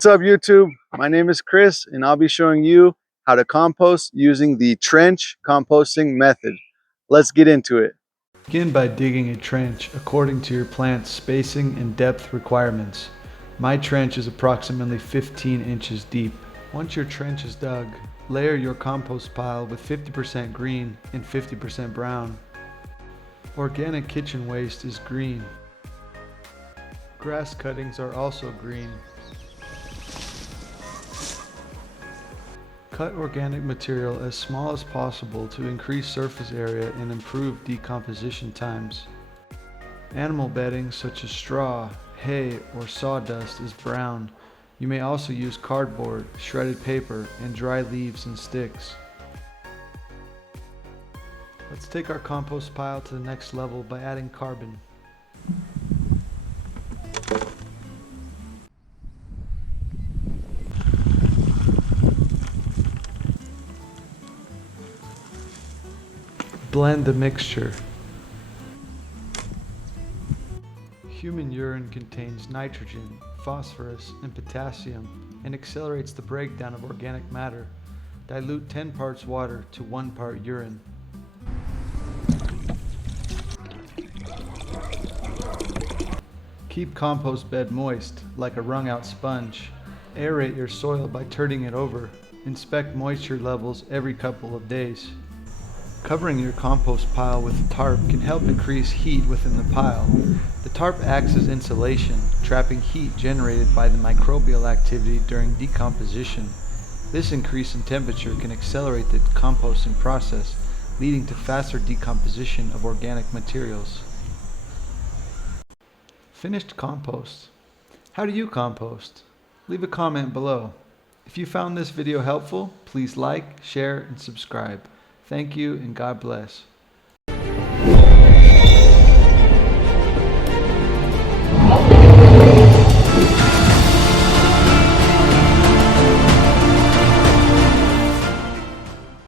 What's up YouTube? My name is Chris and I'll be showing you how to compost using the trench composting method. Let's get into it. Begin by digging a trench according to your plant's spacing and depth requirements. My trench is approximately 15 inches deep. Once your trench is dug, layer your compost pile with 50% green and 50% brown. Organic kitchen waste is green. Grass cuttings are also green. Cut organic material as small as possible to increase surface area and improve decomposition times. Animal bedding such as straw, hay, or sawdust is brown. You may also use cardboard, shredded paper, and dry leaves and sticks. Let's take our compost pile to the next level by adding carbon. Blend the mixture. Human urine contains nitrogen, phosphorus, and potassium and accelerates the breakdown of organic matter. Dilute 10 parts water to 1 part urine. Keep compost bed moist, like a wrung-out sponge. Aerate your soil by turning it over. Inspect moisture levels every couple of days. Covering your compost pile with a tarp can help increase heat within the pile. The tarp acts as insulation, trapping heat generated by the microbial activity during decomposition. This increase in temperature can accelerate the composting process, leading to faster decomposition of organic materials. Finished compost. How do you compost? Leave a comment below. If you found this video helpful, please like, share, and subscribe. Thank you and God bless.